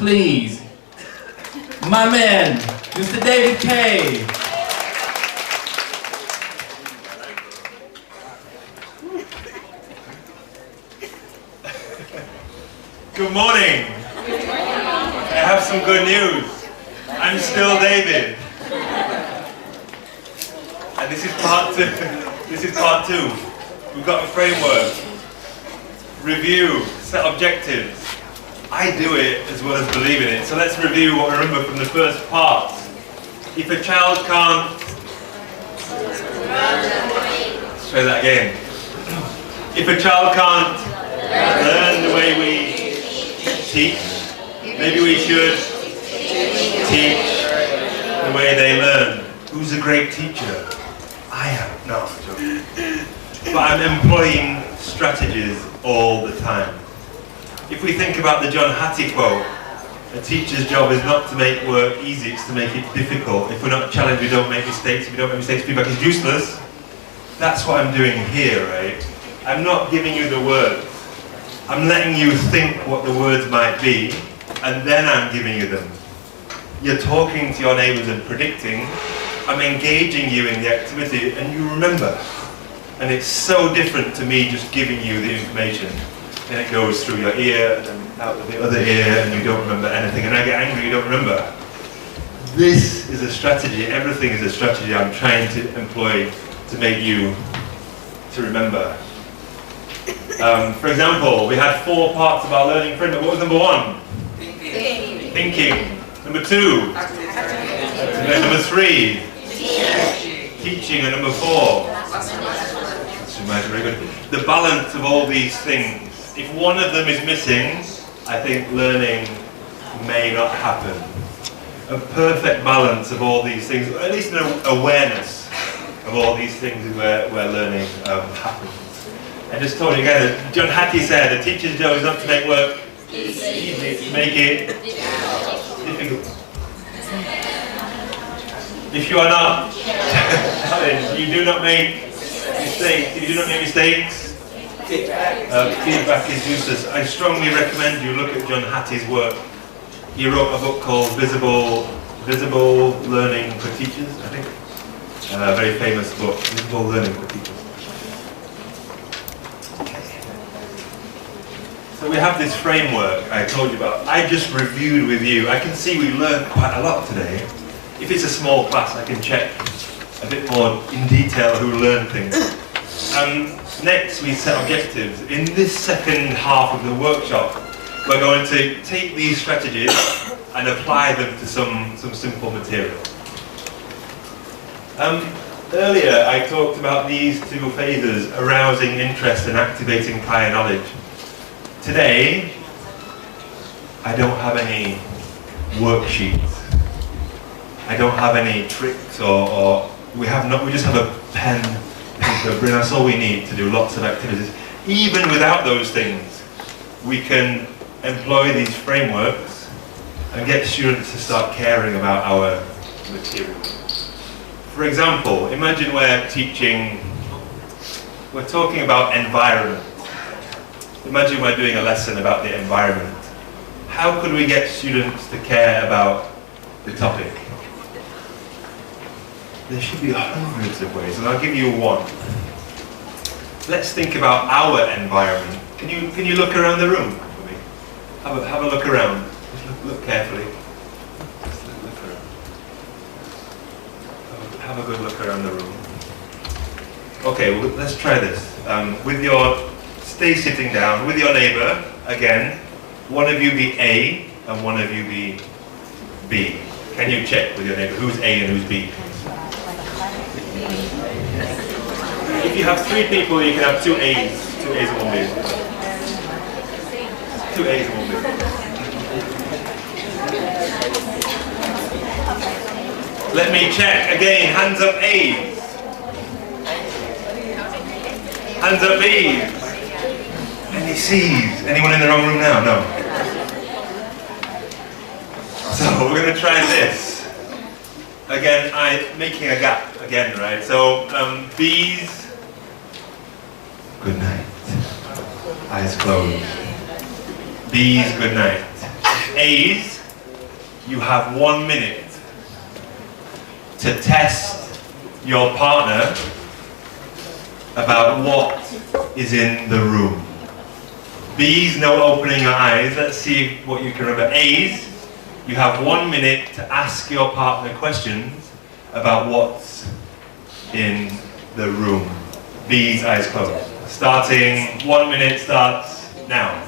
please, my man, Mr. David K. Good morning. I have some good news. I'm still David. And this is part two. This is part two. We've got a framework, review, set objectives. I do it as well as believe in it. So let's review what we remember from the first part. If a child can't... Let's try that again. If a child can't learn the way we teach, maybe we should teach the way they learn. Who's a great teacher? I am. No, I'm joking. But I'm employing strategies all the time. If we think about the John Hattie quote, a teacher's job is not to make work easy, it's to make it difficult. If we're not challenged, we don't make mistakes. If we don't make mistakes, feedback is useless. That's what I'm doing here, right? I'm not giving you the words. I'm letting you think what the words might be, and then I'm giving you them. You're talking to your neighbours and predicting. I'm engaging you in the activity, and you remember. And it's so different to me just giving you the information. Then it goes through your ear, and then out of the other ear, and you don't remember anything. And I get angry, you don't remember. This is a strategy. Everything is a strategy I'm trying to employ to make you to remember. For example, we had 4 parts of our learning framework. What was number 1? Thinking. Number 2? And number 3? Teaching. And number 4? Very good. The balance of all these things. If one of them is missing, I think learning may not happen. A perfect balance of all these things, or at least an awareness of all these things is where learning happens. I just told you again, John Hattie said, a teacher's job is not to make work easy, it's to make it difficult. If you are not challenged, you do not make mistakes. If you do not make mistakes, feedback is useless. I strongly recommend you look at John Hattie's work. He wrote a book called Visible Learning for Teachers, I think. A very famous book, Visible Learning for Teachers. So we have this framework I told you about. I just reviewed with you. I can see we learned quite a lot today. If it's a small class, I can check a bit more in detail who learned things. Next, we set objectives. In this second half of the workshop, we're going to take these strategies and apply them to some simple material. Earlier, I talked about these 2 phases, arousing interest and activating prior knowledge. Today, I don't have any worksheets. I don't have any tricks or we just have a pen, paper, and that's all we need to do lots of activities. Even without those things, we can employ these frameworks and get students to start caring about our material. For example, imagine we're talking about environment. Imagine we're doing a lesson about the environment. How could we get students to care about the topic? There should be hundreds of ways, and I'll give you one. Let's think about our environment. Can you look around the room for me? Have a look around. Just look carefully. Just look around. Have a good look around the room. Okay, well, let's try this. Stay sitting down with your neighbour, again. One of you be A and one of you be B. Can you check with your neighbour who's A and who's B? If you have 3 people, you can have 2 A's. 2 A's and 1 B. 2 A's and 1 B. Let me check again. Hands up A's. Hands up B's. Any C's? Anyone in the wrong room now? No. So we're going to try this. Again, I'm making a gap again, right? So B's, good night. Eyes closed. B's, good night. A's, you have 1 minute to test your partner about what is in the room. B's, no opening your eyes. Let's see what you can remember. A's, you have 1 minute to ask your partner questions about what's in the room. B's, eyes closed. Starting, 1 minute starts now.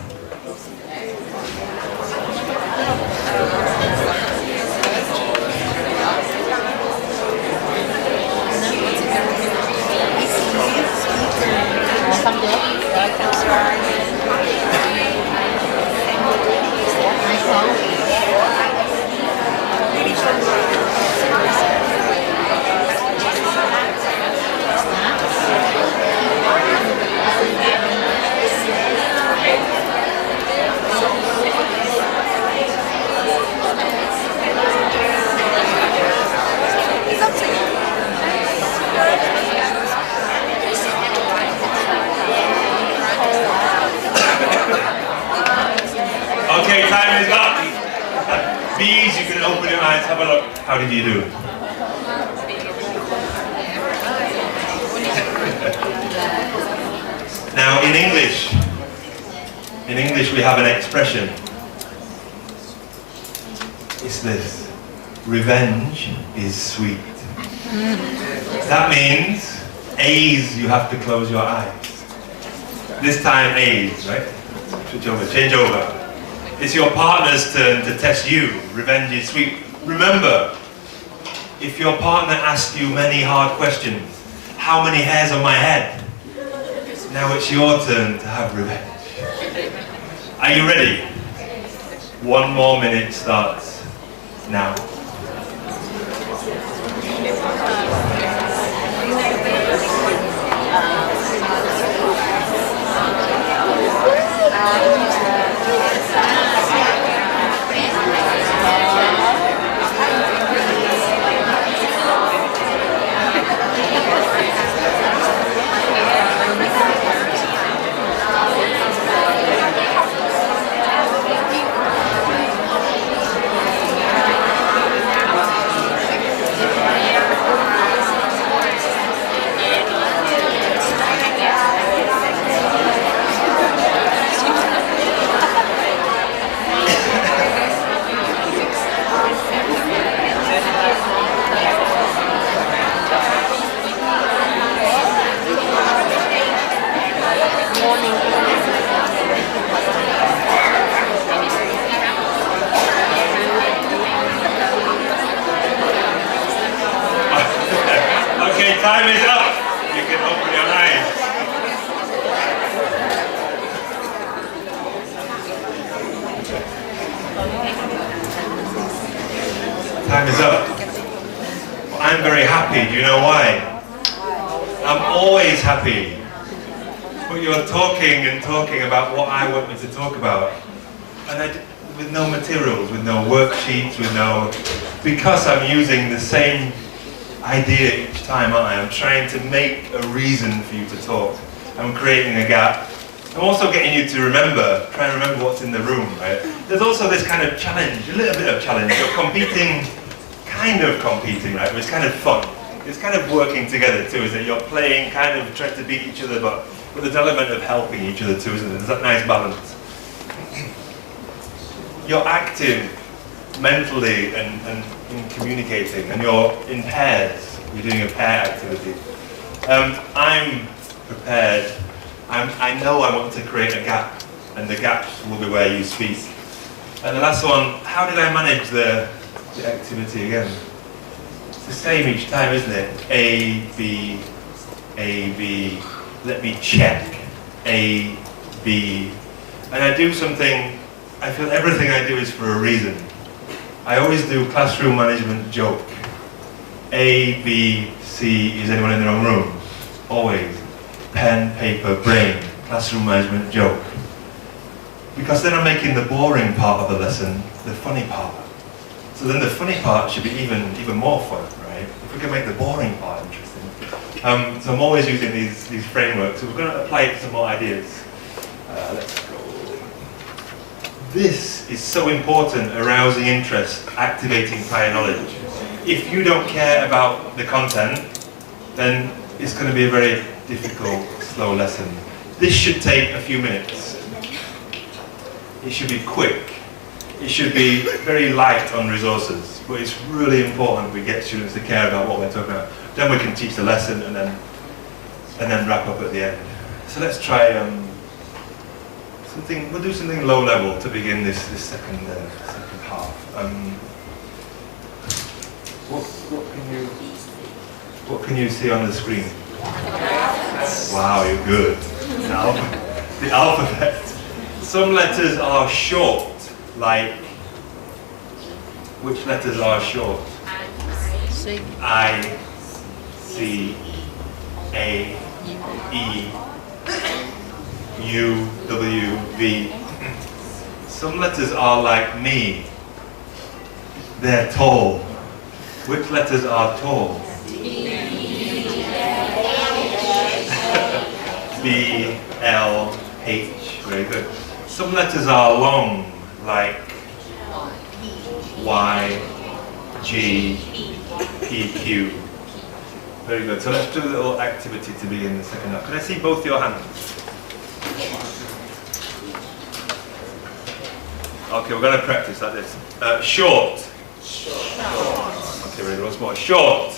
Okay, time is up. B's, you can open your eyes, have a look. How did you do? Now, in English we have an expression. It's this: revenge is sweet. That means A's, you have to close your eyes. This time A's, right? Switch over, change over. It's your partner's turn to test you. Revenge is sweet. Remember, if your partner asks you many hard questions, how many hairs on my head? Now it's your turn to have revenge. Are you ready? 1 more minute starts now. Time is up. You can open your eyes. Time is up. Well, I'm very happy. Do you know why? I'm always happy. But you're talking and talking about what I want me to talk about. And with no materials, with no worksheets, with no... Because I'm using the same idea each time, aren't I? I'm trying to make a reason for you to talk. I'm creating a gap. I'm also getting you to remember, try and remember what's in the room, right? There's also this kind of challenge, a little bit of challenge. You're competing, right? But it's kind of fun. It's kind of working together too, is that you're playing, kind of trying to beat each other, but with an element of helping each other too, isn't it? There's that nice balance. You're active mentally and in communicating, and you're in pairs. You're doing a pair activity. I'm prepared. I know I want to create a gap, and the gaps will be where you speak. And the last one, how did I manage the activity again? It's the same each time, isn't it? A, B, let me check, A, B. And I do something, I feel everything I do is for a reason. I always do classroom management joke. A, B, C, is anyone in their own room? Always. Pen, paper, brain, classroom management joke. Because then I'm making the boring part of the lesson the funny part. So then the funny part should be even more fun, right? If we can make the boring part interesting. So I'm always using these frameworks. So we're going to apply it to some more ideas. Let's go. This is so important, arousing interest, activating prior knowledge. If you don't care about the content, then it's going to be a very difficult, slow lesson. This should take a few minutes. It should be quick. It should be very light on resources, but it's really important we get students to care about what we're talking about. Then we can teach the lesson and then wrap up at the end. So let's try something. We'll do something low level to begin this second half. What can you see on the screen? Wow, you're good. The alphabet. Some letters are short, like, which letters are short? I, C, A, E, U, W, V. Some letters are like me. They're tall. Which letters are tall? B, L, H. Very good. Some letters are long, like Y, G, P, Q. Very good. So let's do a little activity to begin the second half. Can I see both your hands? Okay, we're going to practice like this. Short. Okay, very good. Once more. Short.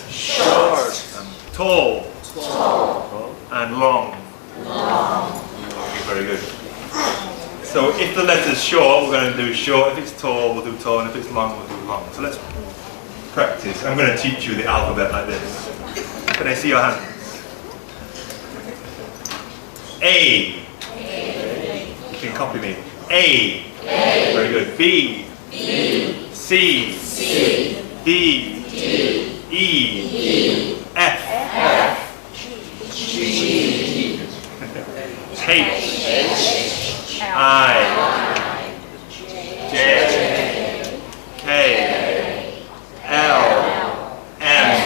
Tall. And long. Okay, very good. So if the letter's short, we're going to do short. If it's tall, we'll do tall. And if it's long, we'll do long. So let's practice. I'm going to teach you the alphabet like this. Can I see your hands? A. You can copy me. A. Very good. B. C. D. E. F. H. I. J. K. L. M.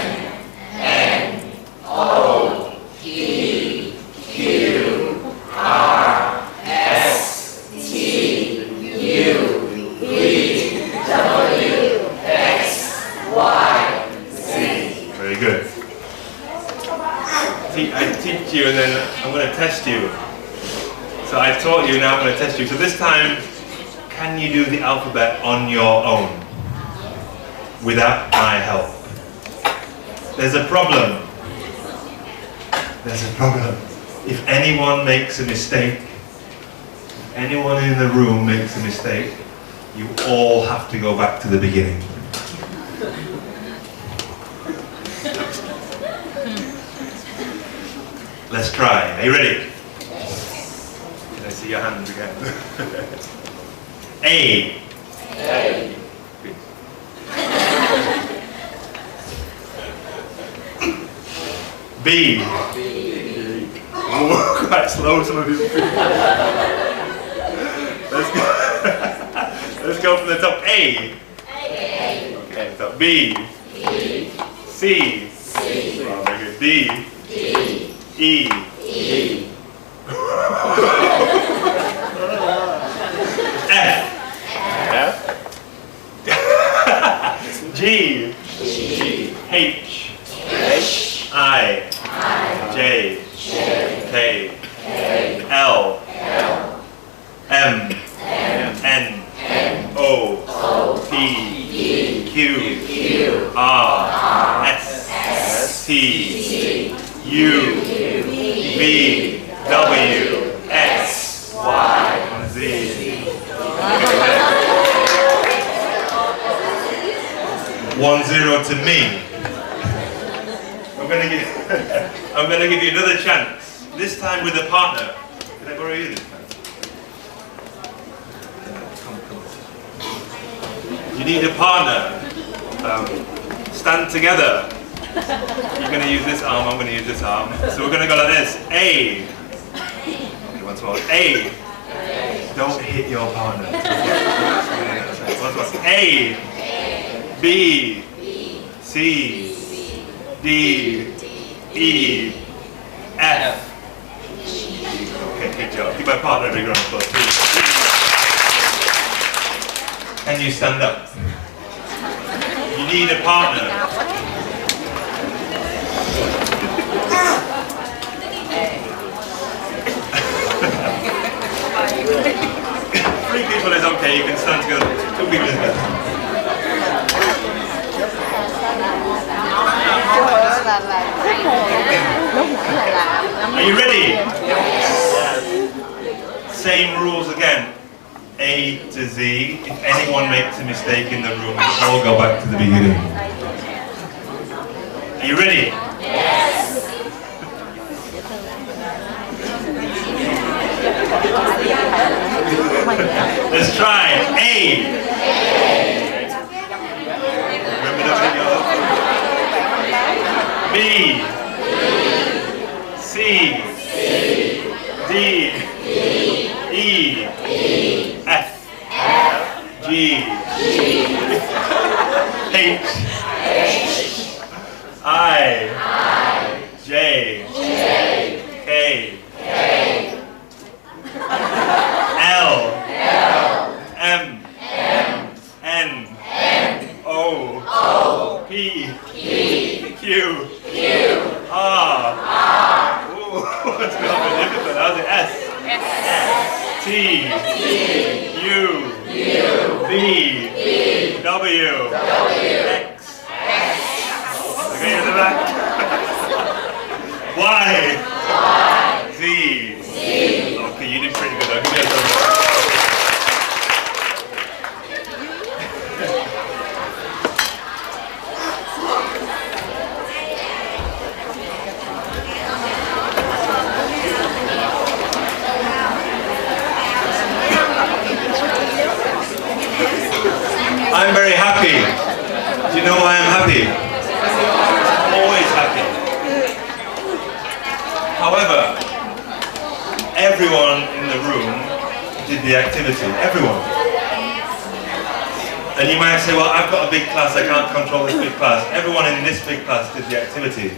N. O. P. Q. R. S. T. U. V. W. X. Y. Z. Very good. I teach you and then I'm going to test you. So I taught you, now I'm going to test you. So this time, can you do the alphabet on your own? Without my help? There's a problem. There's a problem. If anyone makes a mistake, anyone in the room makes a mistake, you all have to go back to the beginning. Let's try. Are you ready? Can I see your hands again? A. B. Oh, quite slow, some of you. Let's go from the top. A. Okay, top. B. C. Oh, very good. D. E. F. G. H. I. J. K. L. M. N. O. P. Q. R. S. T. U. V. W. X. Y. Z. 1-0 to me. I'm gonna give you another chance. This time with a partner. Can I borrow you this time? You need a partner. Stand together. You're gonna use this arm, I'm gonna use this arm. So we're gonna go like this. A. Okay, once more. A. Don't hit your partner. Once more. A. B. C. D. E. F. Okay, good job. Give my partner a big round of applause, please. Can you stand up? You need a partner. Three people is okay, you can stand together. Two people is better. Are you ready? Same rules again. A to Z. If anyone makes a mistake in the room, we'll all go back to the beginning. Are you ready? Yes. Let's try. A. Remember the video? B. C. D. E. F. G. H. I. J. K. L. M. N. O. P. Q. R. Ooh, that's a little bit difficult. That was an S. T. U. V. W. X. Okay, in the back. Y. Z. Okay, you did pretty good. I'll give you a thumbs up. I'm very happy. Do you know why I'm happy? I'm always happy. However, everyone in the room did the activity. Everyone. And you might say, well, I've got a big class, I can't control this big class. Everyone in this big class did the activity.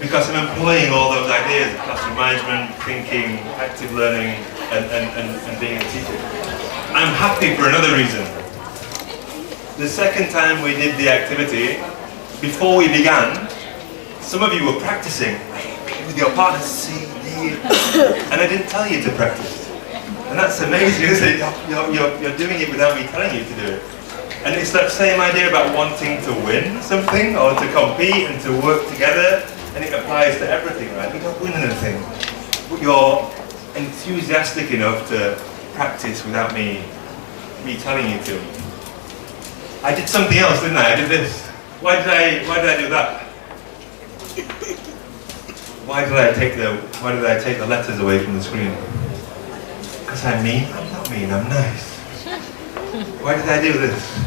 Because I'm employing all those ideas, classroom management, thinking, active learning, and being a teacher. I'm happy for another reason. The second time we did the activity, before we began, some of you were practicing with your partner, C, D, and I didn't tell you to practice. And that's amazing, isn't it? You're doing it without me telling you to do it. And it's that same idea about wanting to win something, or to compete and to work together, and it applies to everything, right? You don't win anything, but you're enthusiastic enough to practice without me telling you to. I did something else, didn't I? I did this. Why did I do that? Why did I take the letters away from the screen? Because I'm mean? I'm not mean, I'm nice. Why did I do this?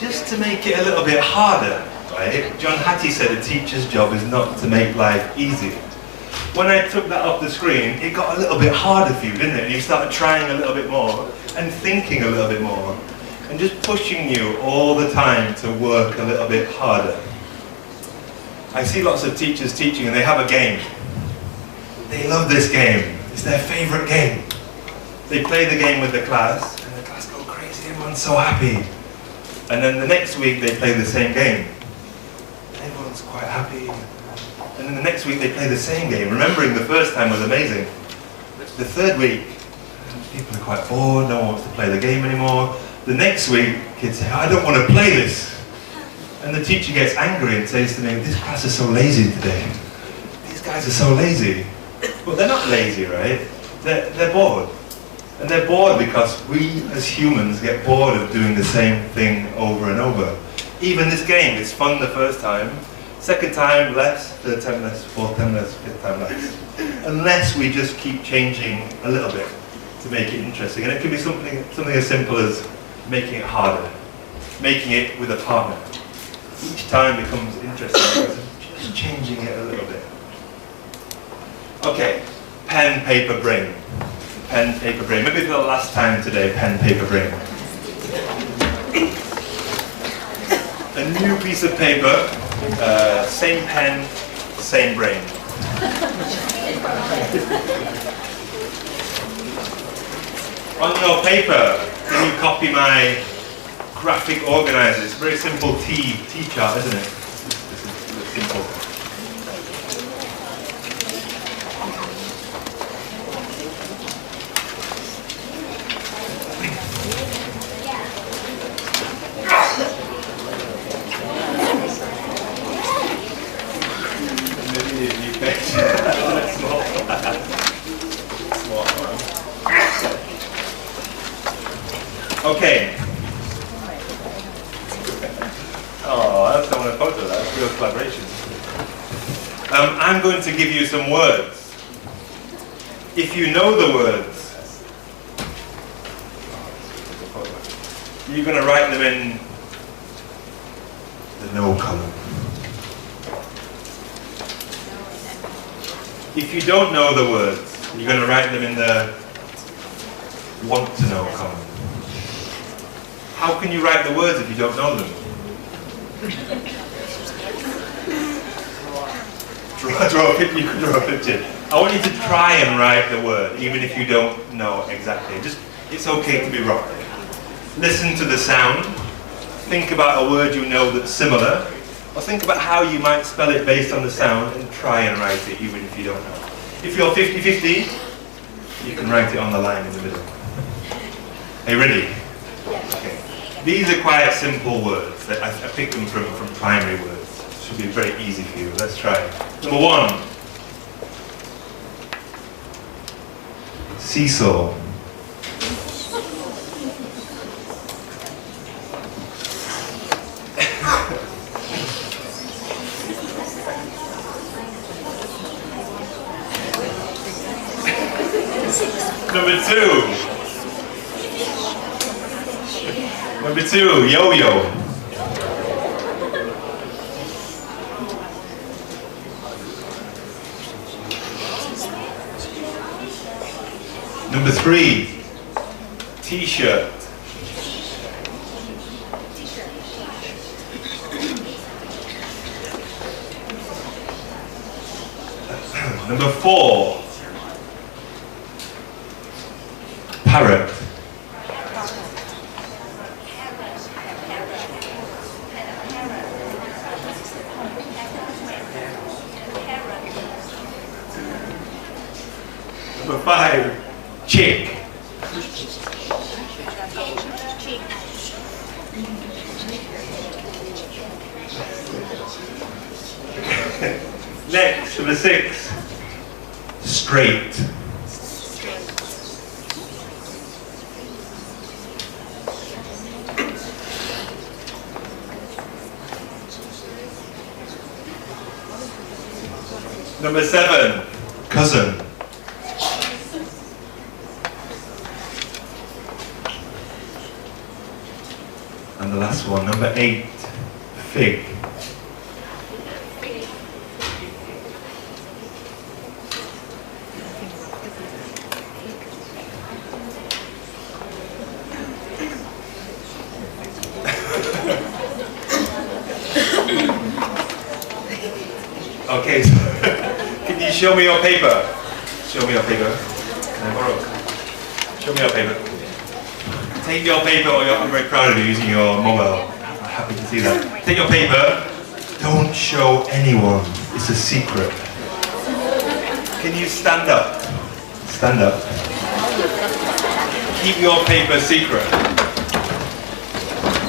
Just to make it a little bit harder, right? John Hattie said a teacher's job is not to make life easy. When I took that off the screen, it got a little bit harder for you, didn't it? And you started trying a little bit more, and thinking a little bit more, and just pushing you all the time to work a little bit harder. I see lots of teachers teaching and they have a game. They love this game. It's their favorite game. They play the game with the class, and the class go crazy, everyone's so happy. And then the next week they play the same game. Everyone's quite happy. And then the next week they play the same game. Remembering the first time was amazing. The third week, people are quite bored, no one wants to play the game anymore. The next week, kids say, I don't want to play this. And the teacher gets angry and says to me, this class is so lazy today. These guys are so lazy. But they're not lazy, right? They're bored. And they're bored because we as humans get bored of doing the same thing over and over. Even this game, it's fun the first time. Second time, less. Third time, less. Fourth time, less. Fifth time, less. Unless we just keep changing a little bit to make it interesting. And it could be something as simple as making it harder. Making it with a partner. Each time becomes interesting because I'm just changing it a little bit. Okay, pen, paper, brain. Pen, paper, brain. Maybe for the last time today, pen, paper, brain. A new piece of paper, same pen, same brain. On your paper, Can you copy my graphic organizer? It's a very simple T chart, isn't it? This is simple. Okay. Oh, that's not what I thought of. That's real collaboration. I'm going to give you some words. If you know the words, you're going to write them in the no column. If you don't know the words, you're going to write them in the want to know column. How can you write the words if you don't know them? You could draw a picture. I want you to try and write the word, even if you don't know exactly. It's okay to be wrong. Listen to the sound. Think about a word you know that's similar. Or think about how you might spell it based on the sound and try and write it, even if you don't know. If you're 50-50, you can write it on the line in the middle. Are you ready? Okay. These are quite simple words. I picked them from primary words. Should be very easy for you. Let's try. Number 1. Seesaw. Number 2, yo-yo. Number 3, t-shirt. Number 4, parrot. Number 5, chick. Next, number 6, straight. Number 7, cousin. And the last one, number 8, fig. Okay, so can you show me your paper? Show me your paper. Can I borrow? Show me your paper. Take your paper, or I'm very proud of you using your mobile. I'm happy to see that. Take your paper. Don't show anyone. It's a secret. Can you stand up? Stand up. Keep your paper secret.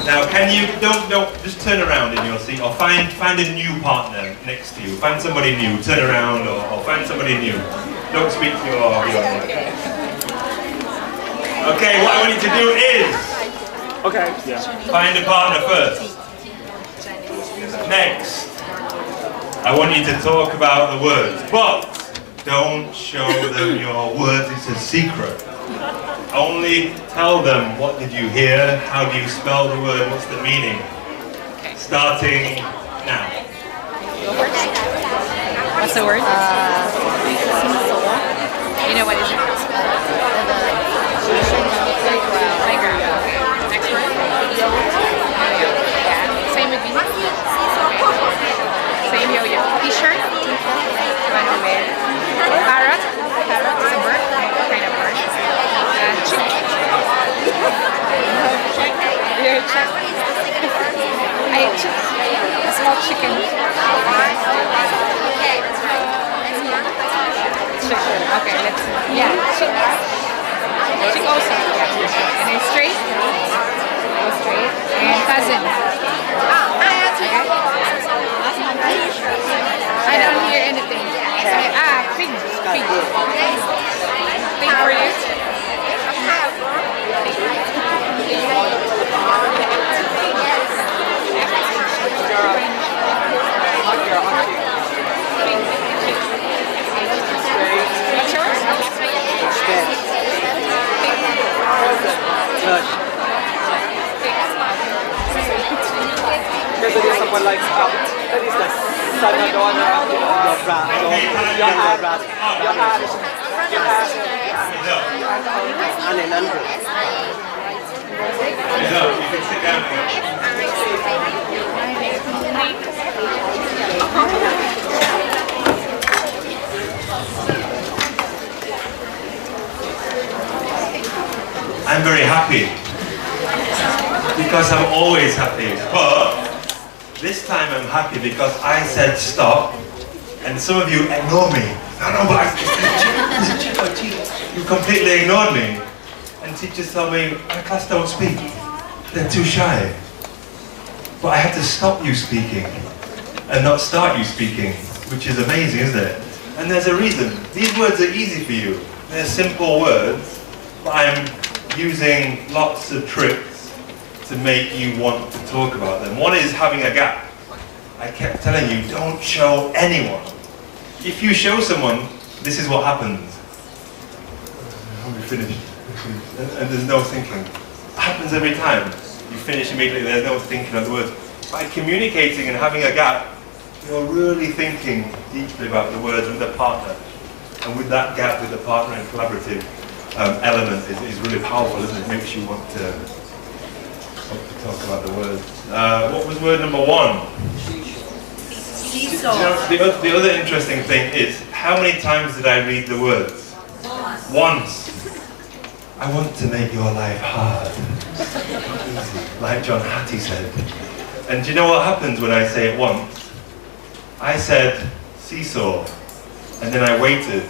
Now, can you don't just turn around in your seat, or find a new partner next to you. Find somebody new. Turn around, or find somebody new. Don't speak to your Okay, what I want you to do is find a partner first. Next, I want you to talk about the words, but don't show them your words. It's a secret. Only tell them, what did you hear? How do you spell the word? What's the meaning? Starting now. What's the word? You know what is it? Tiger. Next word? Same with me. Same yo-yo. T-shirt? Wanna wear? Parrot? Parrot is a bird. What kind of bird? Chick. your chest. I ate a small chicken. Chicken. Okay, let's see. Yeah, chicken. Chicken also. And then straight. Go straight. And cousin. Okay. I don't hear anything. Pig. Pig. Pig for you. What's yours? Because it is someone like that is the son or daughter of your brand, and in London. No, you can sit down here. I'm very happy because I'm always happy, but this time I'm happy because I said stop and some of you ignore me. No, but you completely ignored me. And teachers tell me, my class don't speak. They're too shy. But I had to stop you speaking and not start you speaking, which is amazing, isn't it? And there's a reason. These words are easy for you. They're simple words, but I'm using lots of tricks to make you want to talk about them. One is having a gap. I kept telling you, don't show anyone. If you show someone, this is what happens. We finished. And there's no thinking. It happens every time. You finish immediately, there's no thinking of the words. By communicating and having a gap, you're really thinking deeply about the words with the partner. And with that gap with the partner and collaborative element is really powerful, isn't it? It makes you want to talk about the words. What was word number one? Seesaw. You know, the other interesting thing is, how many times did I read the words? Once. I want to make your life hard. Easy, like John Hattie said. And do you know what happens when I say it once? I said seesaw, and then I waited,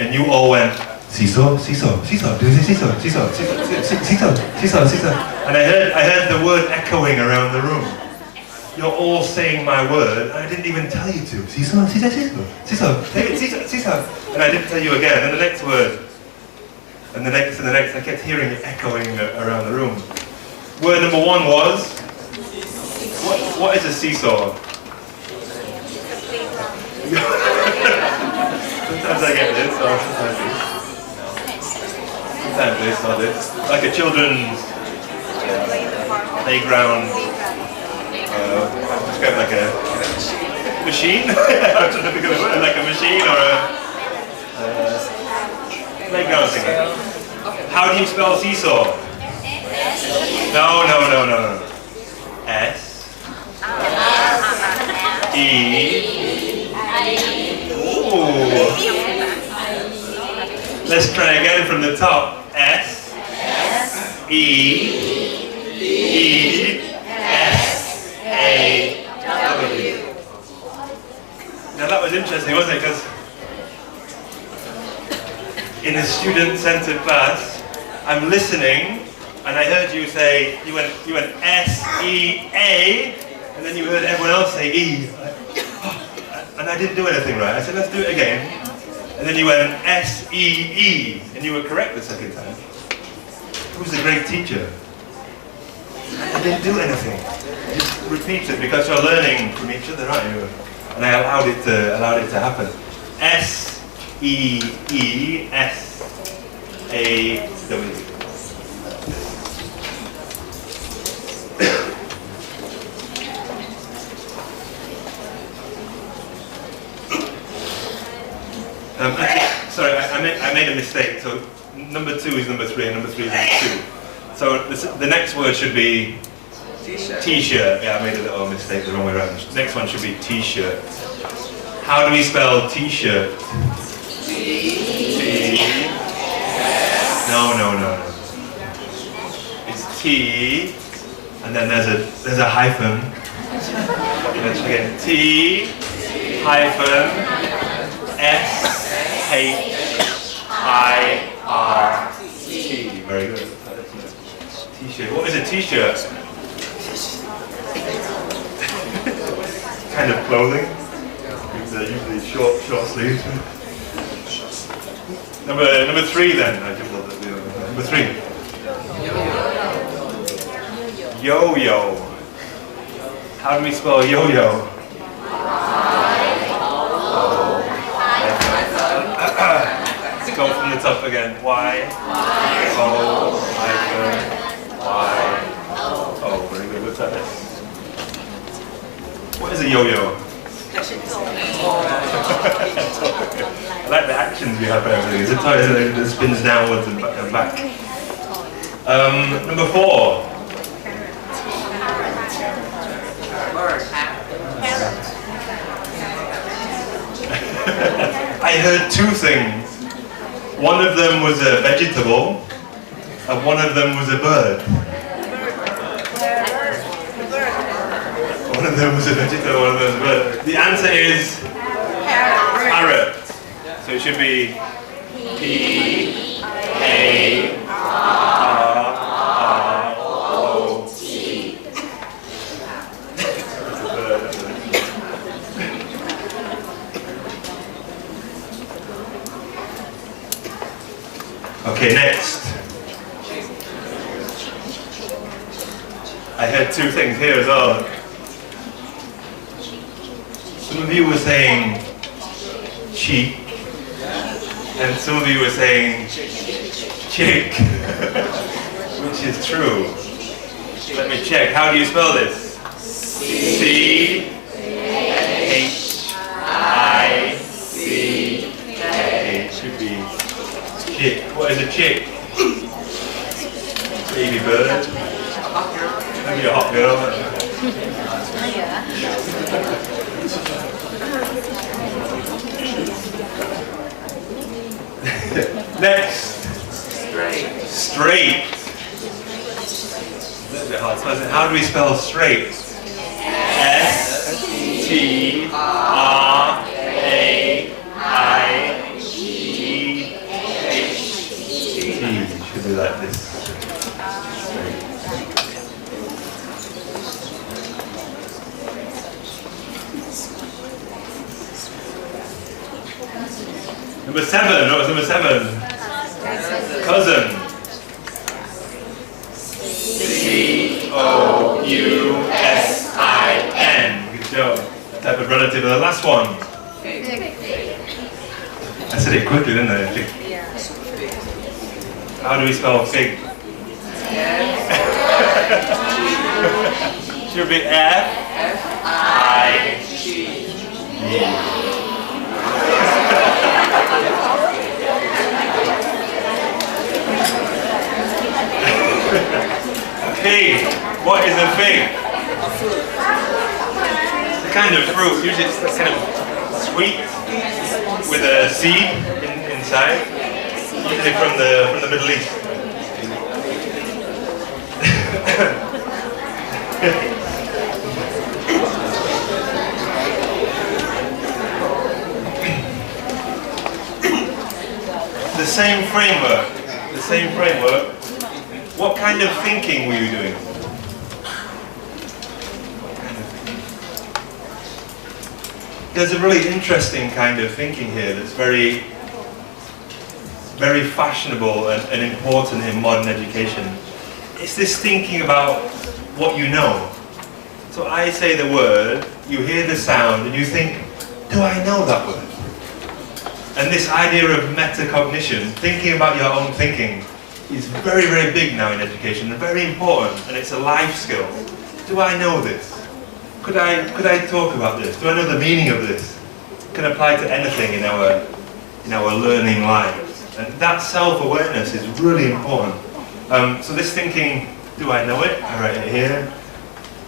and you all went, seesaw, seesaw, seesaw, do you seesaw, seesaw, seesaw, seesaw, seesaw, seesaw. And I heard the word echoing around the room. You're all saying my word, and I didn't even tell you to. Seesaw, seesaw, seesaw, seesaw, David, seesaw, seesaw. And I didn't tell you again, and the next word. And the next, I kept hearing it echoing around the room. Word number one was, what is a seesaw? Sometimes I get this, or sometimes this. Sometimes this, or this. Like a children's playground, describe like a machine? I'm trying to think of a word, like a machine or a playground thing. How do you spell seesaw? No. S E. Ooh. Let's try again from the top. S E S A W. Now that was interesting, wasn't it? Because in a student-centered class, I'm listening, and I heard you say, you went S-E-A, and then you heard everyone else say E. And I didn't do anything right. I said, let's do it again. And then you went S-E-E, and you were correct the second time. Who's a great teacher? I didn't do anything. Just repeat it, because you're learning from each other, aren't you? And I allowed it to happen. S-E-E-S-A-W. Sorry, I made a mistake. So number 2 is number 3, and number 3 is number 2. So the next word should be T-shirt. Yeah, I made a little mistake the wrong way around. Next one should be T-shirt. How do we spell T-shirt? T. No. It's T and then there's a hyphen. Let's again. T hyphen S H I R T. Very good. T-shirt. What is a t-shirt? Kind of clothing. It's usually short sleeves. Number 3 then. I just love it. Number 3. Yo-yo. How do we spell yo-yo? Let's go from the top again. Y-O hyphen Y-O. Very good. What's that? What is a yo-yo? I like the actions we have for everything. It's a toy that spins downwards and back. Number 4. I heard 2 things. One of them was a vegetable, and one of them was a bird. One of them was a vegetable, one of them was a bird. The answer is parrot. So it should be P-A-R-R-O-T. Okay, next. I heard 2 things here as well. Some of you were saying cheek, and some of you were saying chick, which is true. Let me check. How do you spell this? C-H-I-C-K. It should be chick. What is a chick? Baby bird. Maybe a hot girl. Next. Straight. A little bit hard. How do we spell straight? S-T-R-A-I-G-H-T. Should be like this. Number 7, what was number 7? Cousin. C-O-U-S-I-N. Good job. Type of relative. And the last one. I said it quickly, didn't I? Fig. How do we spell fig? Should be F-I-G. Okay, what is a fig? It's a kind of fruit. Usually it's kind of sweet with a seed inside. Usually from the Middle East. The same framework. What kind of thinking were you doing? There's a really interesting kind of thinking here that's very, very fashionable and important in modern education. It's this thinking about what you know. So I say the word, you hear the sound, and you think, do I know that word? And this idea of metacognition, thinking about your own thinking, is very, very big now in education, and very important, and it's a life skill. Do I know this? Could I talk about this? Do I know the meaning of this? Can apply to anything in our learning lives. And that self-awareness is really important. So this thinking, do I know it? I write it here.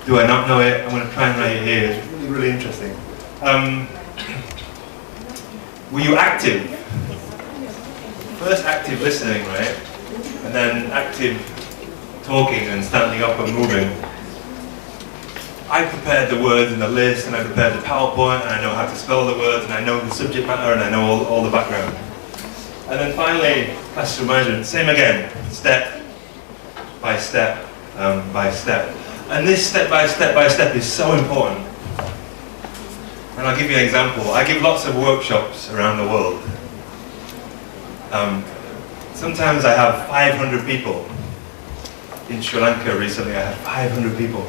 Do I not know it? I'm going to try and write it here. It's really, really interesting. Were you active? First active listening, right? And then active talking and standing up and moving. I prepared the words in the list, and I prepared the PowerPoint, and I know how to spell the words, and I know the subject matter, and I know all the background. And then finally, classroom management, same again, step by step by step. And this step by step is so important. And I'll give you an example. I give lots of workshops around the world. Sometimes I have 500 people. In Sri Lanka recently, I had 500 people.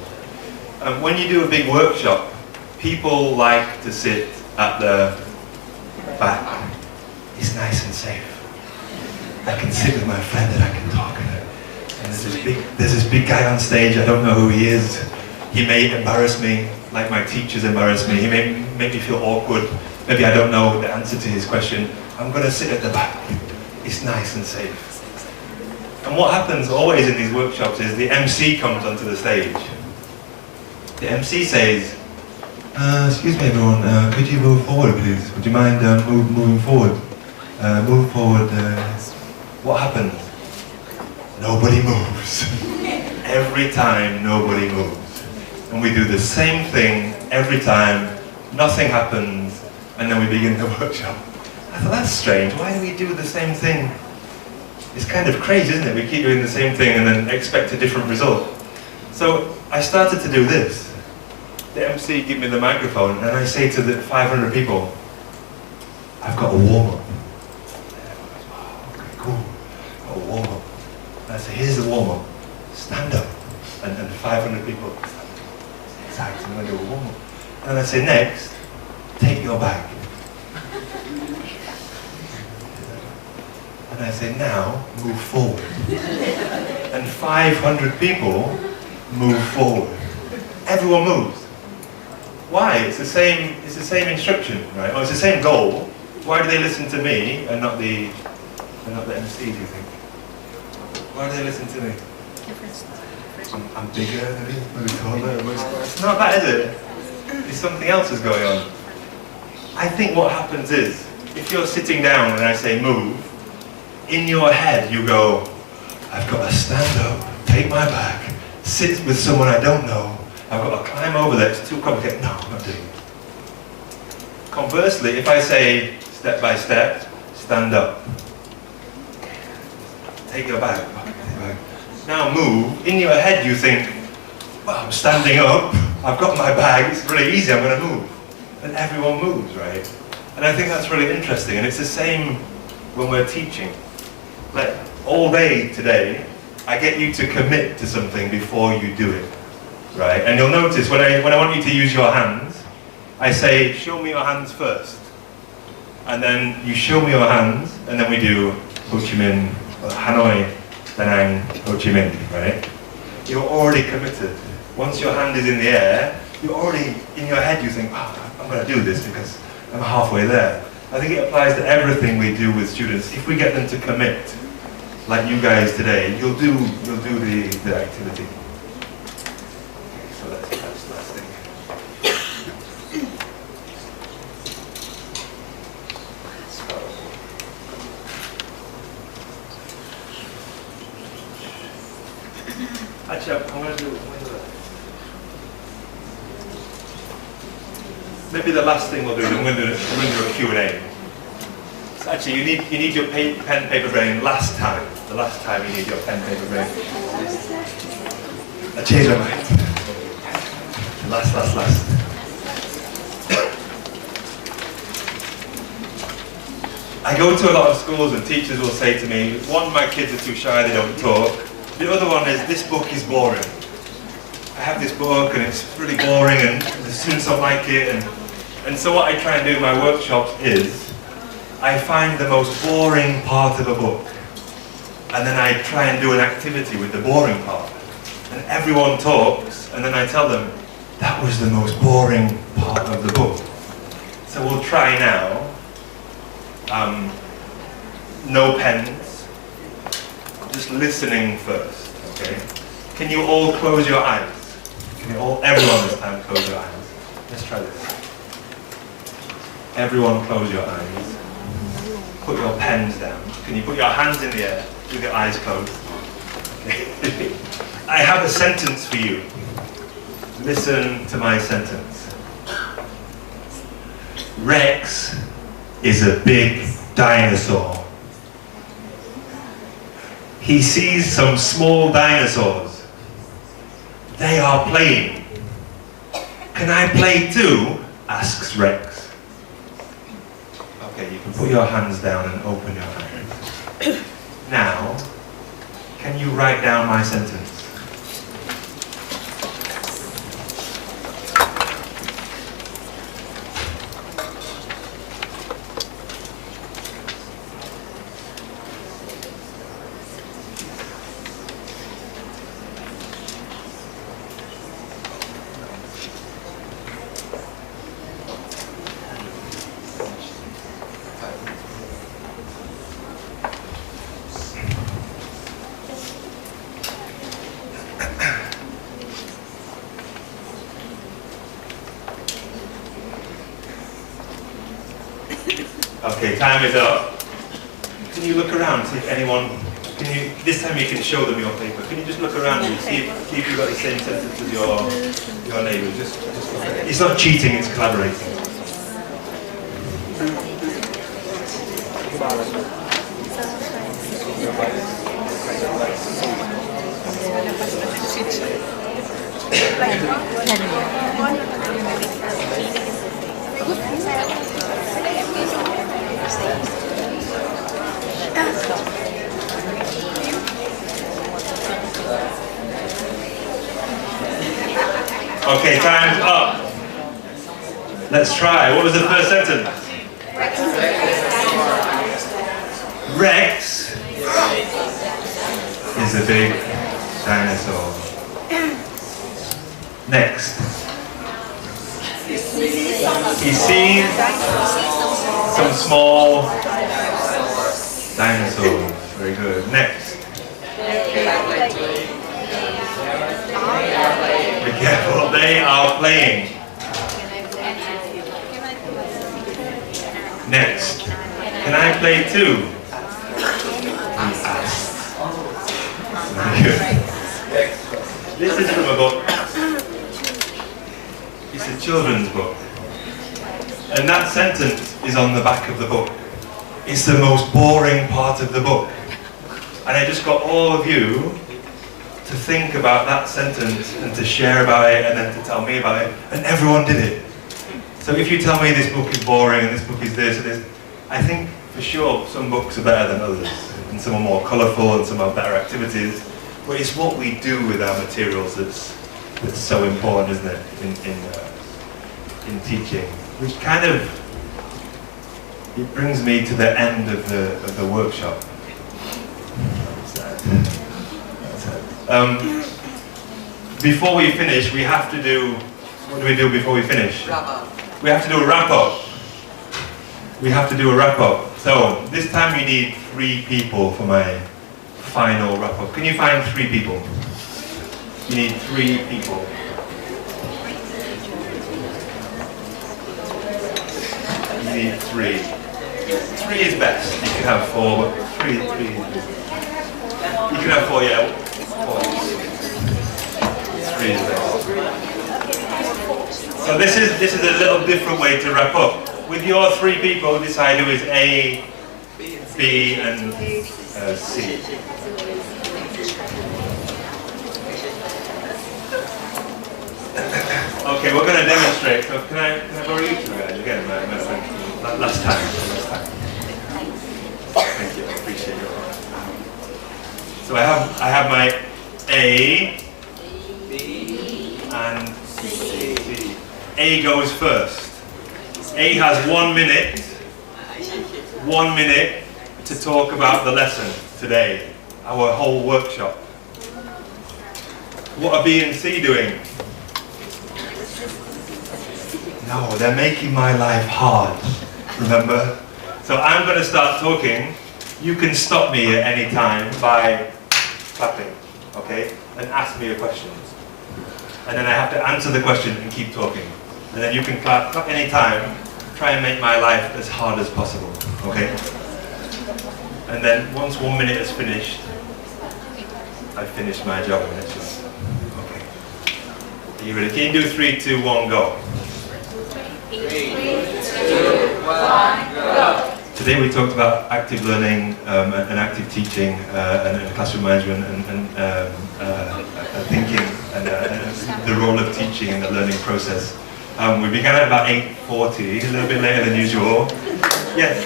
When you do a big workshop, people like to sit at the back. It's nice and safe. I can sit with my friend and I can talk. And there's this big guy on stage, I don't know who he is. He may embarrass me, like my teachers embarrass me. He may make me feel awkward. Maybe I don't know the answer to his question. I'm going to sit at the back. It's nice and safe. And what happens always in these workshops is the MC comes onto the stage. The MC says, excuse me everyone, could you move forward please? Would you mind moving forward? Move forward. What happens? Nobody moves. Every time, nobody moves. And we do the same thing every time, nothing happens, and then we begin the workshop. I thought, that's strange, why do we do the same thing? It's kind of crazy, isn't it? We keep doing the same thing and then expect a different result. So I started to do this. The MC gives me the microphone and I say to the 500 people, I've got a warm-up. Okay, cool, got a warm-up. And I say, here's the warm-up, stand up. And 500 people, exactly, I'm going to do a warm-up. And I say, next, take your bag. And I say, now, move forward. And 500 people move forward. Everyone moves. Why? It's the same instruction, right? Or it's the same goal. Why do they listen to me and not the MC, do you think? Why do they listen to me? I'm bigger, maybe taller. It's not that, is it? It's something else is going on. I think what happens is, if you're sitting down and I say move, in your head you go, I've got to stand up, take my bag, sit with someone I don't know, I've got to climb over there, it's too complicated. No, I'm not doing it. Conversely, if I say step by step, stand up, take your bag, now move, in your head you think, well, I'm standing up, I've got my bag, it's really easy, I'm going to move. And everyone moves, right? And I think that's really interesting, and it's the same when we're teaching. Like, all day today, I get you to commit to something before you do it, right? And you'll notice when I want you to use your hands, I say, show me your hands first. And then you show me your hands, and then we do Ho Chi Minh, Hanoi, Da Nang, Ho Chi Minh, right? You're already committed. Once your hand is in the air, you're already, in your head you think, oh, I'm going to do this because I'm halfway there. I think it applies to everything we do with students. If we get them to commit, like you guys today, you'll do the activity. So that's the last thing. Actually, I'm going to do that. Maybe the last thing we'll do is I'm going to do a Q&A. So actually, you need your pen, paper, brain last time. The last time you need your pen, paper, brain. I changed my mind. Last. I go to a lot of schools and teachers will say to me, one, my kids are too shy, they don't talk. The other one is, this book is boring. I have this book and it's really boring and the students don't like it. And so what I try and do in my workshops is, I find the most boring part of a book. And then I try and do an activity with the boring part. And everyone talks, and then I tell them, that was the most boring part of the book. So we'll try now. No pens. Just listening first, okay? Can you all close your eyes? Can you all, everyone this time, close your eyes? Let's try this. Everyone close your eyes. Put your pens down. Can you put your hands in the air with your eyes closed? Okay. I have a sentence for you. listen to my sentence. Rex is a big dinosaur. He sees some small dinosaurs. They are playing. Can I play too? Asks Rex. Okay, you can put your hands down and open your hands. Now, can you write down my sentence? Okay, time is up. Can you look around, see if anyone, this time you can show them your paper. Can you just look around and see if you've got the same sentence as your neighbours? Just look at it. It's not cheating, it's collaborating. Okay, time's up. Let's try. What was the first sentence? Rex is a big dinosaur. Next. He sees some small dinosaurs. Very good. Next. Be careful, they are playing. Next. Can I play too? Very good. This is from a book. It's a children's book. And that sentence is on the back of the book. It's the most boring part of the book. And I just got all of you to think about that sentence and to share about it and then to tell me about it, and everyone did it. So if you tell me this book is boring and this book is this and this, I think for sure some books are better than others, and some are more colourful and some have better activities, but it's what we do with our materials that's so important, isn't it, in teaching. Which kind of, it brings me to the end of the workshop. Before we finish, we have to do, what do we do before we finish? Wrap up. We have to do a wrap-up. We have to do a wrap-up. So, this time we need 3 people for my final wrap-up. Can you find 3 people? You need 3 people. You need 3. 3 is best. You can have 4, but 3 is good. You can have 4, yeah. 4. 3 is best. So this is a little different way to wrap up. With your 3 people, decide who is A, B, and C. Okay, we're going to demonstrate. So can I borrow you 2 guys again? Last time. Thank you. I appreciate your help. So I have my A, B, and C. A goes first. A has 1 minute. 1 minute to talk about the lesson today, our whole workshop. What are B and C doing? No, they're making my life hard, remember? So I'm going to start talking. You can stop me at any time by clapping, okay? And ask me a question. And then I have to answer the question and keep talking. And then you can clap any time. Try and make my life as hard as possible, okay? And then once 1 minute is finished, I've finished my job, actually. Okay. Are you ready? Can you do 3, 2, 1, go? 3, 2, 1, go. Today we talked about active learning and active teaching and classroom management and thinking and the role of teaching in the learning process. We began at about 8:40, a little bit later than usual. Yes?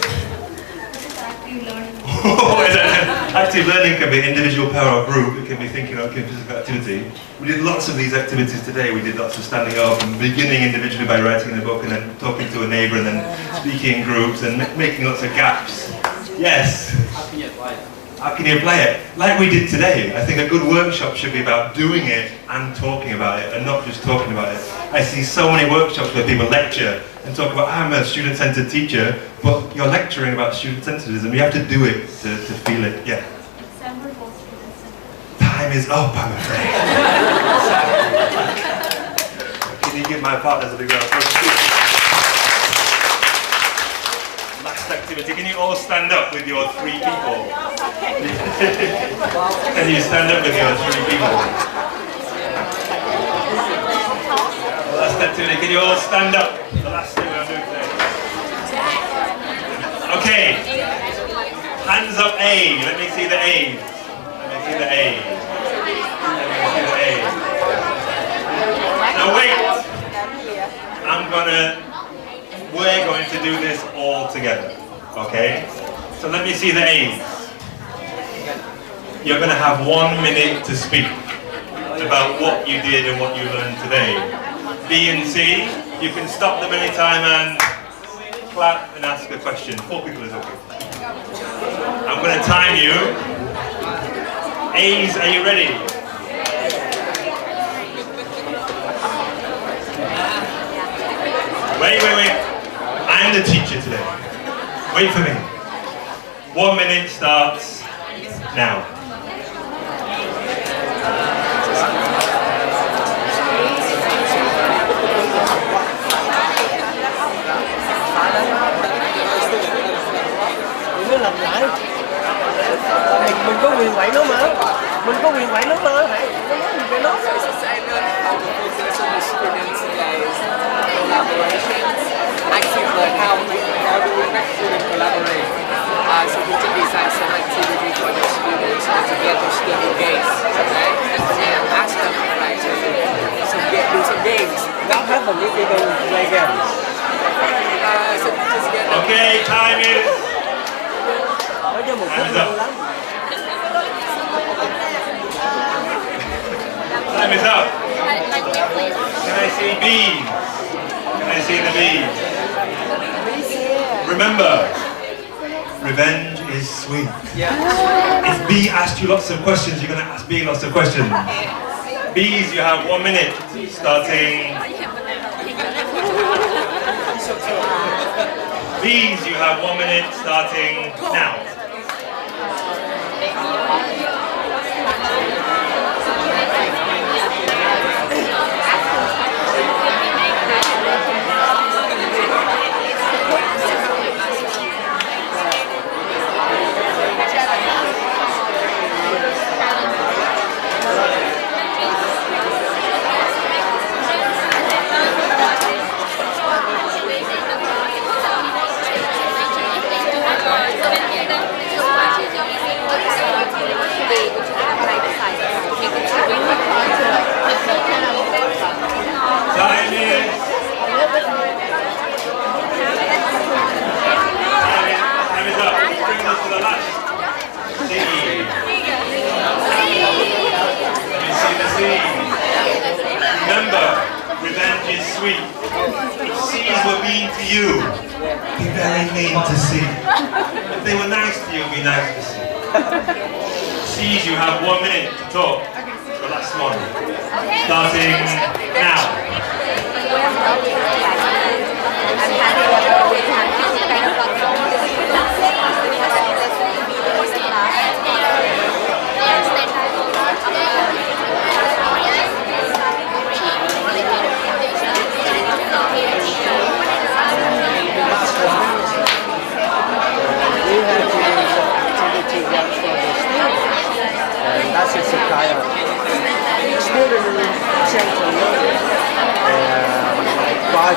Active learning can be individual, pair or group. It can be thinking or physical activity. We did lots of these activities today. We did lots of standing up and beginning individually by writing in a book and then talking to a neighbour and then speaking in groups and making lots of gaps. Yes? How can you apply it? Like we did today. I think a good workshop should be about doing it and talking about it and not just talking about it. I see so many workshops where people lecture and talk about, I'm a student-centered teacher, but you're lecturing about student-centeredism. You have to do it to feel it. Yeah. Time is up, I'm afraid. Can you give my partners a big round of applause? Last activity. Can you all stand up with your 3 people? Can you stand up with your 3 people? Last activity. Can you all stand up? The last thing we're doing today. Okay. Hands up A. Let me see the A's. Let me see the A's. Let me see the A's. Now wait. We're going to do this all together. Okay? So let me see the A's. You're going to have 1 minute to speak about what you did and what you learned today. B and C, you can stop them anytime and clap and ask a question. 4 people is okay. I'm going to time you. A's, are you ready? Wait. I'm the teacher today. Wait for me. 1 minute starts now. Làm lại mình có quyền quậy nó mà mình có quyền quậy nó mà nó nói gì về nó. Active learn how do we students collaborate? So we can design some activity for the students to get those students engaged, right? And ask them, right? So do some games. What happened if we don't play games? So just get them. Okay, time is. Nói cho một phút lâu lắm. Time is up. Can I see B's? Can I see the B's? Remember, revenge is sweet. If B asked you lots of questions, you're going to ask B lots of questions. B's, you have 1 minute starting. B's, you have 1 minute starting now. Remember, revenge is sweet. If C's were mean to you, be very mean to C. If they were nice to you, be nice to C. C's, you have 1 minute to talk. The last one. Starting now. That's a supplier. Student central learning.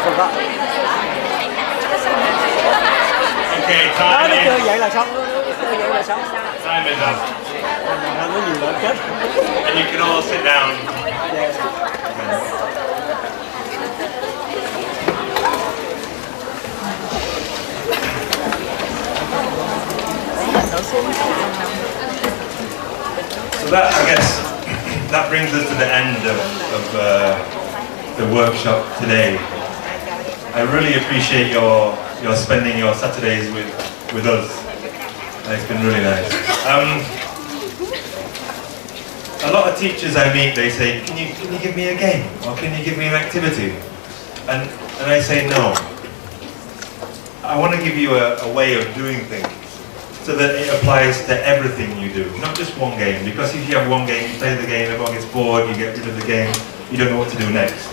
forgot. Okay, Đó, nó time chơi is, vậy là xong, nó chơi vậy là xong. time is up. Nó nhiều lắm chết. And you can all sit down. So that, I guess, that brings us to the end of the workshop today. I really appreciate your spending your Saturdays with us. It's been really nice. A lot of teachers I meet, they say, can you give me a game? Or can you give me an activity? And I say no. I want to give you a way of doing things so that it applies to everything you do, not just one game. Because if you have one game, you play the game, everyone gets bored, you get rid of the game, you don't know what to do next.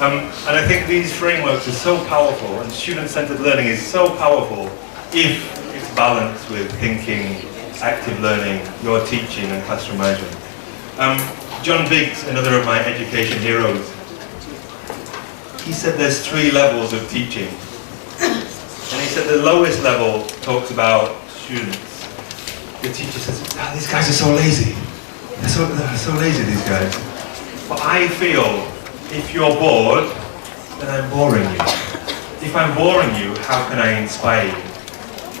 And I think these frameworks are so powerful, and student-centered learning is so powerful if it's balanced with thinking, active learning, your teaching, and classroom management. John Biggs, another of my education heroes, he said there's 3 levels of teaching. And he said the lowest level talks about students. The teacher says, oh, these guys are so lazy. They're so lazy, these guys. But I feel if you're bored, then I'm boring you. If I'm boring you, how can I inspire you?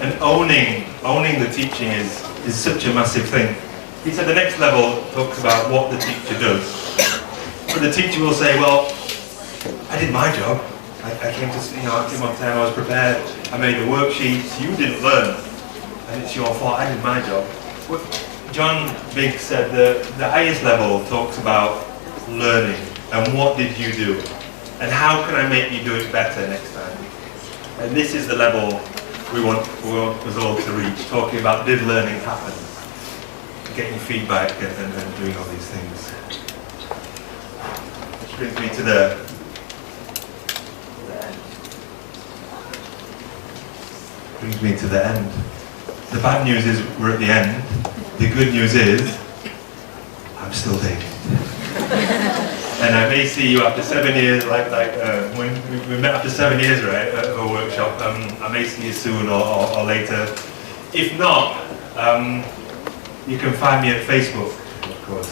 And owning the teaching is such a massive thing. He said the next level talks about what the teacher does. But the teacher will say, well, I did my job. I came to, I came on time, I was prepared, I made the worksheets, you didn't learn. And it's your fault, I did my job. John Biggs said the highest level talks about learning and what did you do? And how can I make you do it better next time? And this is the level we want us all to reach, talking about did learning happen? Getting feedback and doing all these things. Which brings me to the end. The bad news is we're at the end. The good news is I'm still David. And I may see you after 7 years, when we met after 7 years, right, at a workshop. I may see you soon or later. If not, you can find me at Facebook, of course.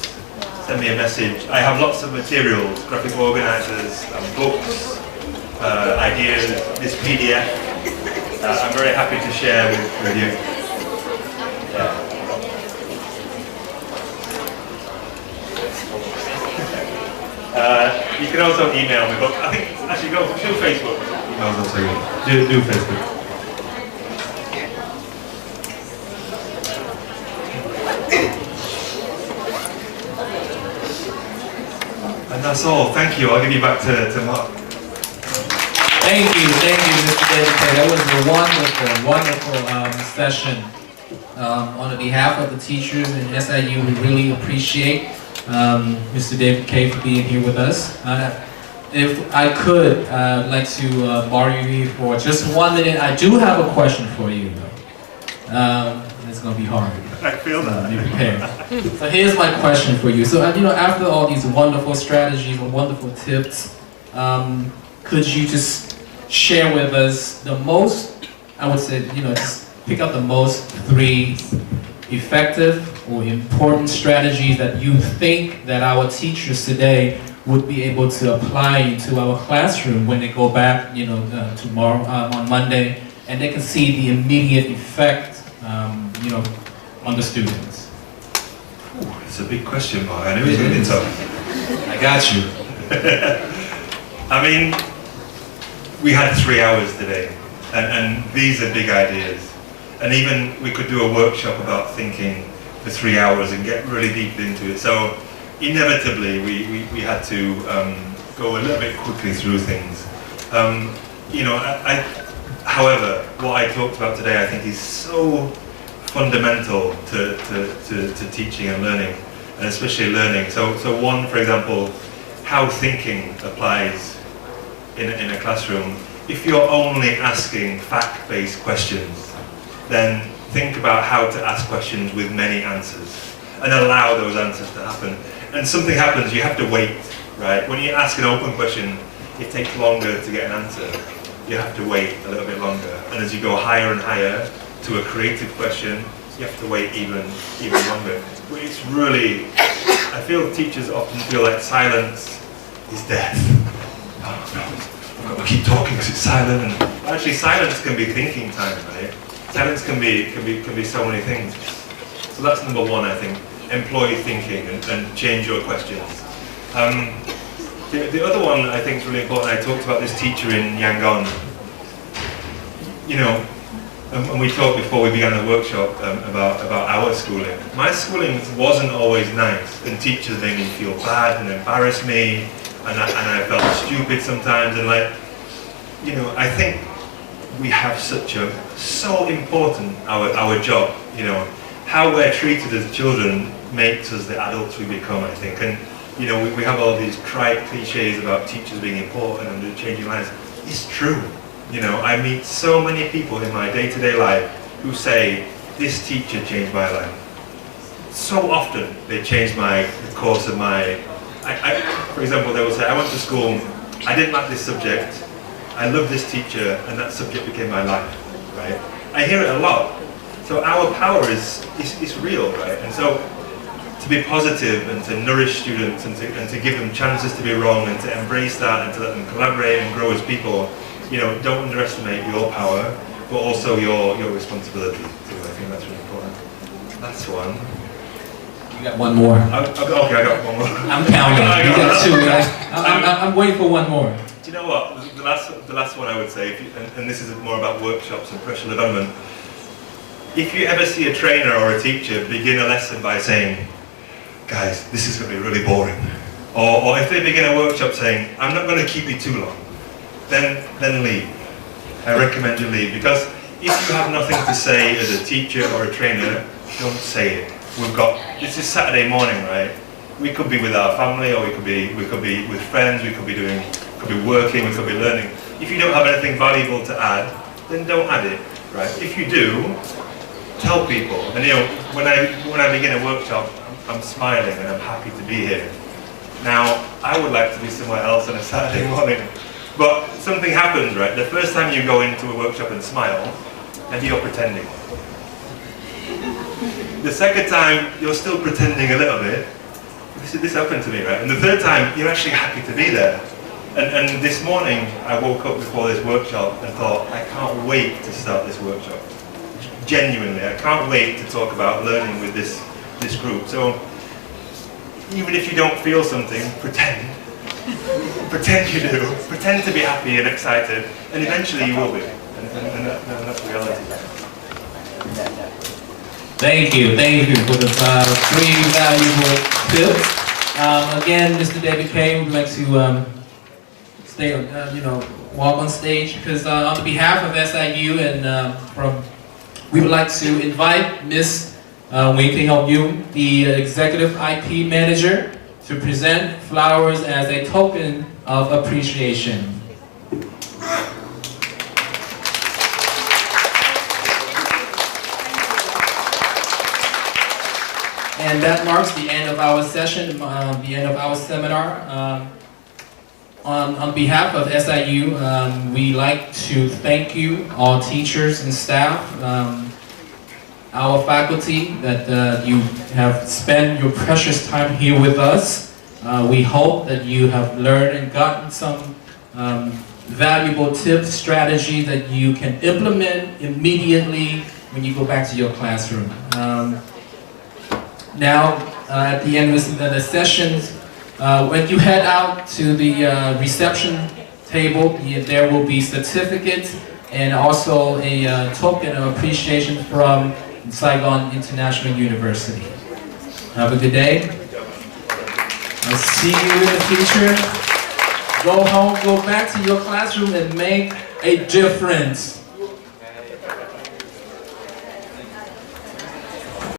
Send me a message. I have lots of materials, graphic organizers, books, ideas, this PDF. I'm very happy to share with you. Yeah. You can also email me, but I think actually go to Facebook. Emails also good. Do Facebook. And that's all. Thank you. I'll give you back to Mark. Thank you, Mr. David K. That was a wonderful session. On behalf of the teachers in SIU, we really appreciate Mr. David K. for being here with us. If I could, I'd like to borrow you for just 1 minute. I do have a question for you, though. It's going to be hard. I feel that. Be prepared. So here's my question for you. So, after all these wonderful strategies and wonderful tips, could you just share with us the most, I would say, just pick up the most 3 effective or important strategies that you think that our teachers today would be able to apply into our classroom when they go back, tomorrow, on Monday, and they can see the immediate effect, on the students? Ooh, it's a big question, Mark. I knew it was going to be tough. I got you. I mean, we had 3 hours today, and these are big ideas. And even we could do a workshop about thinking for 3 hours and get really deep into it. So inevitably, we had to go a little bit quickly through things. However, what I talked about today, I think, is so fundamental to teaching and learning, and especially learning. So one, for example, how thinking applies in a classroom. If you're only asking fact-based questions, then think about how to ask questions with many answers and allow those answers to happen. And something happens, you have to wait, right? When you ask an open question, it takes longer to get an answer. You have to wait a little bit longer. And as you go higher and higher to a creative question, you have to wait even longer. It's really, I feel teachers often feel like silence is death. Oh no, I've got to keep talking because it's silent. And actually, silence can be thinking time, right? Silence can be so many things. So that's number one, I think. Employ thinking and change your questions. The other one I think is really important. I talked about this teacher in Yangon. You know, and we talked before we began the workshop about our schooling. My schooling wasn't always nice, and teachers made me feel bad and embarrassed me, and I felt stupid sometimes. And like, you know, I think we have so important our job. You know, how we're treated as children makes us the adults we become, I think. And you know, we have all these cliches about teachers being important and changing lives. It's true. You know, I meet so many people in my day-to-day life who say, this teacher changed my life. So often they changed the course of my, for example, they will say, I went to school, I didn't like this subject, I love this teacher, and that subject became my life, right? I hear it a lot. So our power is real, right? And so to be positive and to nourish students and to give them chances to be wrong and to embrace that and to let them collaborate and grow as people, you know, don't underestimate your power, but also your responsibility too. I think that's really important. That's one. You got one more. Okay, I got one more. I'm counting. You got two. I'm waiting for one more. Do you know what? The last one I would say, and this is more about workshops and professional development. If you ever see a trainer or a teacher begin a lesson by saying, guys, this is going to be really boring. Or if they begin a workshop saying, I'm not going to keep you too long, then leave. I recommend you leave, because if you have nothing to say as a teacher or a trainer, don't say it. This is Saturday morning, right? We could be with our family, or we could be with friends, we could be working, we could be learning. If you don't have anything valuable to add, then don't add it, right? If you do, tell people. And you know, when I begin a workshop, I'm smiling and I'm happy to be here. Now, I would like to be somewhere else on a Saturday morning, but something happens, right? The first time you go into a workshop and smile, maybe you're pretending. The second time, you're still pretending a little bit. This happened to me, right? And the third time, you're actually happy to be there. And this morning, I woke up before this workshop and thought, I can't wait to start this workshop. Genuinely, I can't wait to talk about learning with this group. So, even if you don't feel something, pretend. Pretend you do. Pretend to be happy and excited, and eventually you will be. And that's reality. Thank you for the three valuable tips. Again, Mr. David Kay would like to stay, walk on stage, because on behalf of SIU and we would like to invite Ms. Wei Ting Yu, the Executive IP Manager, to present flowers as a token of appreciation. And that marks the end of our session, the end of our seminar. On behalf of SIU, we like to thank you, all teachers and staff, our faculty, that you have spent your precious time here with us. We hope that you have learned and gotten some valuable tips, strategies that you can implement immediately when you go back to your classroom. Now, at the end of the sessions, when you head out to the reception table, there will be certificates and also a token of appreciation from Saigon International University. Have a good day. I'll see you in the future. Go home, go back to your classroom and make a difference.